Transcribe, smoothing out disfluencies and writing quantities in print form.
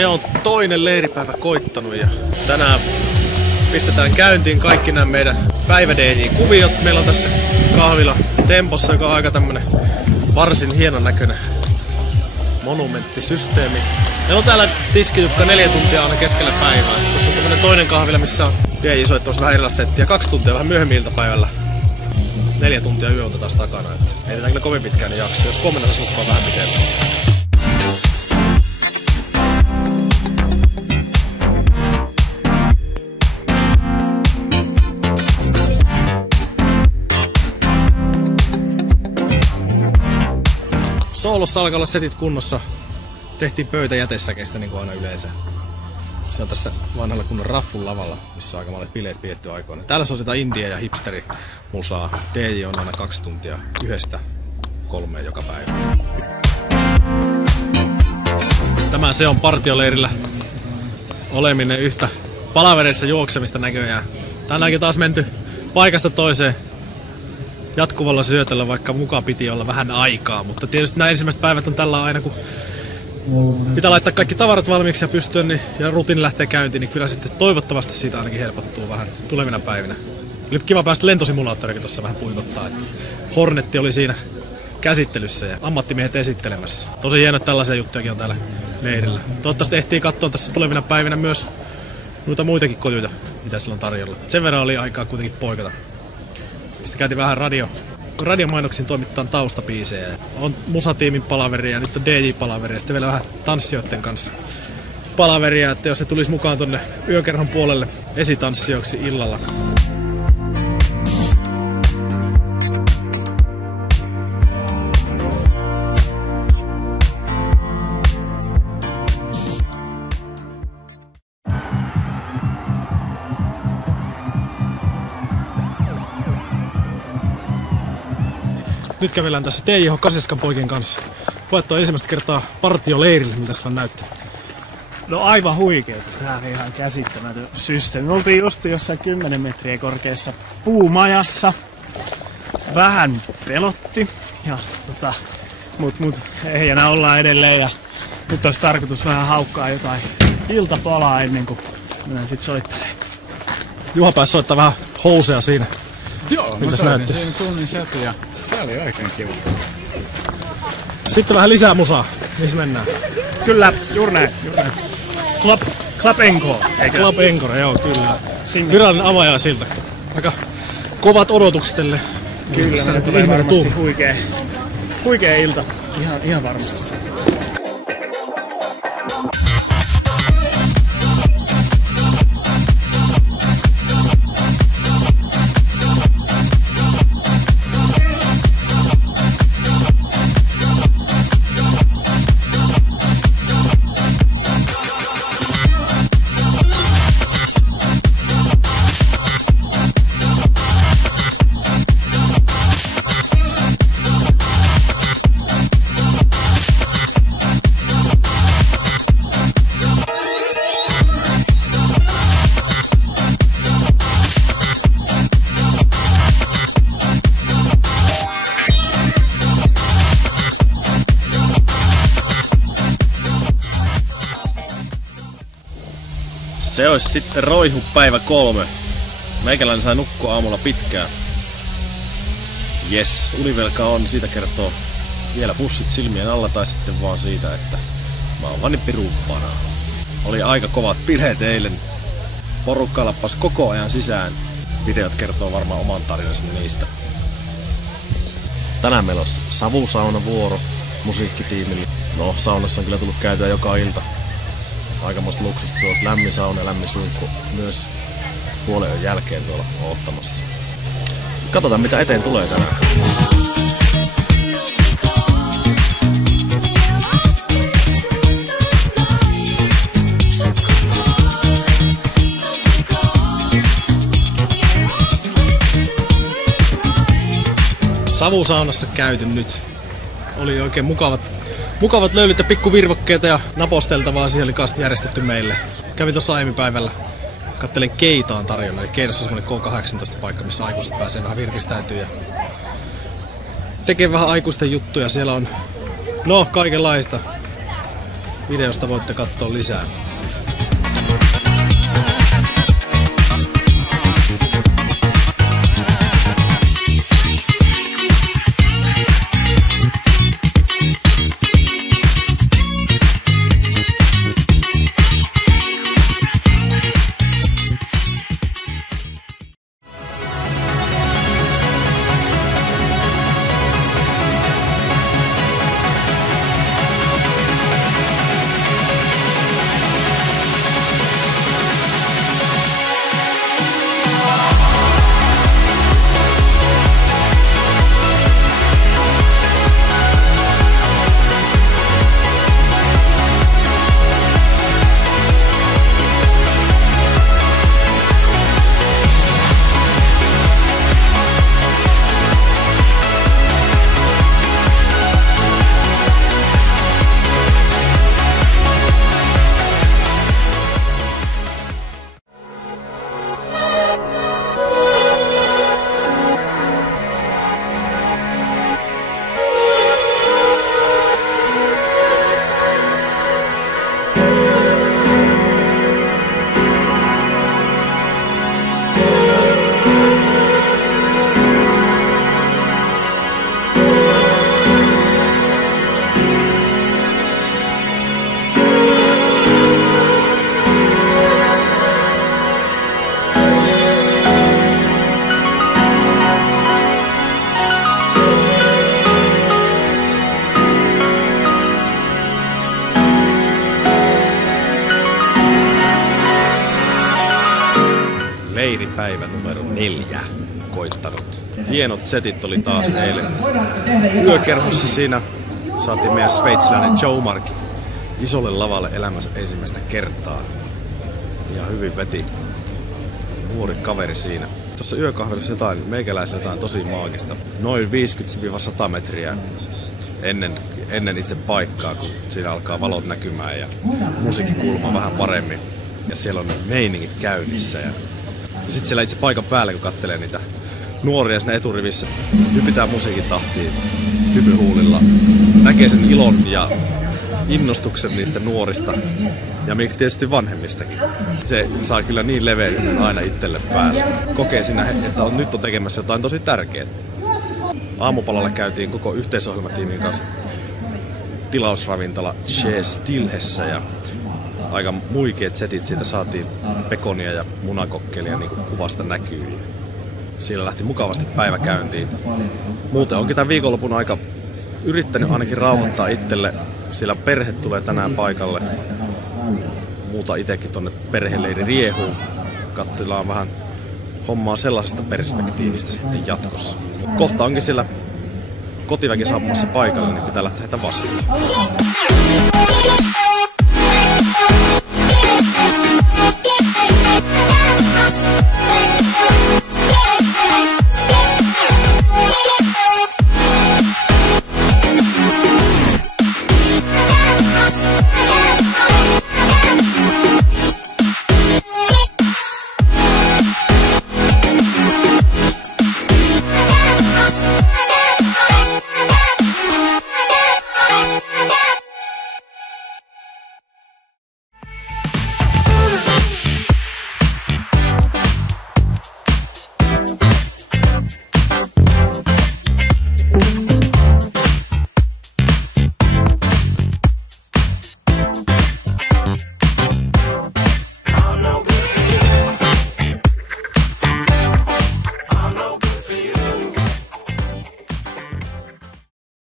Se on toinen leiripäivä koittanut ja tänään pistetään käyntiin kaikki nämä meidän päivä DJ-kuviot. Meillä on tässä kahvila Tempossa, joka on aika tämmönen varsin hienon näköinen monumenttisysteemi. Meillä on täällä tiskijukka 4 tuntia aina keskellä päivää. Sitten on tämmönen toinen kahvila, missä on DJ soittamassa vähän erilaista settiä. 2 tuntia vähän myöhemmin iltapäivällä. 4 tuntia yötä taas takana. Ei tätä kyllä kovin pitkään jaksa, jos huomenna saisi nukkua vähän pitemmän. Soolossa alkaa olla setit kunnossa. Tehtiin pöytä jätessäkeistä niin kuin aina yleensä. Se on tässä vanhalla kunnon Raffun lavalla, missä on aika monet bileet pidetty aikoina. Täällä soitetaan indie ja hipsteri musaa. DJ on aina 2 tuntia 1–3 joka päivä. Tämä se on partioleirillä oleminen yhtä palavereissa juoksemista näköjään. Tänäänkin taas menty paikasta toiseen jatkuvalla syötöllä, vaikka mukaan piti olla vähän aikaa. Mutta tietysti nämä ensimmäiset päivät on tällä aina, kun pitää laittaa kaikki tavarat valmiiksi ja pystyä niin, ja rutiini lähtee käyntiin, niin kyllä sitten toivottavasti siitä ainakin helpottuu vähän tulevina päivinä. Oli kiva päästä lentosimulaattorikin tuossa vähän puikottaa, että Hornetti oli siinä käsittelyssä ja ammattimiehet esittelemässä. Tosi hienoa, että tällaisia juttujakin on täällä leirillä. Toivottavasti ehtii katsoa tässä tulevina päivinä myös noita muitakin kojuja, mitä sillä on tarjolla. Sen verran oli aikaa kuitenkin poikata. Sitten käytiin vähän radiomainoksin toimittaa taustabiisejä. On musatiimin palaveria ja nyt on DJ-palaveria. Sitten vielä vähän tanssijoiden kanssa palaveria, että jos se tulisi mukaan tonne yökerhon puolelle esitanssijoiksi illalla. Nyt kävellään tässä TJH Kaseskan poikien kanssa. Pojat on ensimmäistä kertaa partioleirillä, mitä tässä on näyttää. No aivan huikeeta. Tää on ihan käsittämätön systeemi. Me oltiin just jossain 10 metriä korkeassa puumajassa. Vähän pelotti. Ja mut ehjänä ollaan edelleen. Ja nyt olisi tarkoitus vähän haukkaa jotain iltapalaa ennen kuin mennään sit soittelemaan. Juha pääsi soittaa vähän housea siinä. Joo, mä soitin siinä tunnin setin ja se oli oikein kiva. Sitten vähän lisää musaa. Missä mennään? Kyllä, juuri näin. Club Encore. Club Encore, joo kyllä. Sinne. Virallinen avajaisilta. Aika kovat odotukset tälle. Kyllä, se tulee varmasti huikea ilta. Ihan varmasti. Se olisi sitten roihu päivä 3. Meikäläinen sai nukkua aamulla pitkään. Jes, univelka on, siitä kertoo vielä pussit silmien alla tai sitten vaan siitä, että mä oon vaan niin pirun vanha. Oli aika kovat bileet eilen. Porukka lappas koko ajan sisään. Videot kertoo varmaan oman tarinansa niistä. Tänään meillä on savusaunavuoro musiikkitiimille. No, saunassa on kyllä tullut käytyä joka ilta. Aikamoista luksusta tuolta lämmin sauna ja lämmin suihku myös puolen jälkeen tuolla oottamassa. Katsotaan mitä eteen tulee tänään. Savusaunassa käyty nyt. Oli oikein mukavat löylyt ja pikkuvirvokkeita ja naposteltavaa siellä oli kanssa järjestetty meille. Kävin tuossa aiemmin päivällä. Kattelin Keitaan tarjolla. Eli Keitassa on semmonen K18 paikka, missä aikuiset pääsee vähän virkistäytyä ja tekee vähän aikuisten juttuja. Siellä on kaikenlaista. videosta voitte katsoa lisää. Leiripäivä numero 4 koittanut. Hienot setit oli taas eilen yökerhossa. Siinä saatiin meidän sveitsiläinen Joe Mark isolle lavalle elämänsä ensimmäistä kertaa. Ja hyvin veti nuori kaveri siinä. Tuossa yökahvelissa meikäläisellä jotain tosi maagista. Noin 50-100 metriä ennen itse paikkaa, kun siinä alkaa valot näkymään ja musiikki kuulumaan vähän paremmin. Ja siellä on meiningit käynnissä. Ja sitten siellä itse paikan päällä, kun katselee niitä nuoria siinä eturivissä, hypitään musiikin tahtiin hypyhuulilla. Näkee sen ilon ja innostuksen niistä nuorista ja miksi tietysti vanhemmistakin. Se saa kyllä niin leveyden aina itselle päälle. Kokee siinä, että nyt on tekemässä jotain tosi tärkeää. Aamupalalla käytiin koko yhteisohjelmatiimin kanssa tilausravintola Chez Stilhessä ja aika muikeet setit siitä saatiin, pekonia ja munakokkelia niin kuin kuvasta näkyy. Siellä lähti mukavasti päivä käyntiin. Muuten onkin tämän viikonlopun aika yrittänyt ainakin rauhoittaa itselle. Siellä perhe tulee tänään paikalle. Muuta itsekin tonne perheleiri riehuun. Katsellaan vähän hommaa sellaisesta perspektiivistä sitten jatkossa. Kohta onkin siellä kotiväki saapumassa paikalle, niin pitää lähteä heitä vastaan.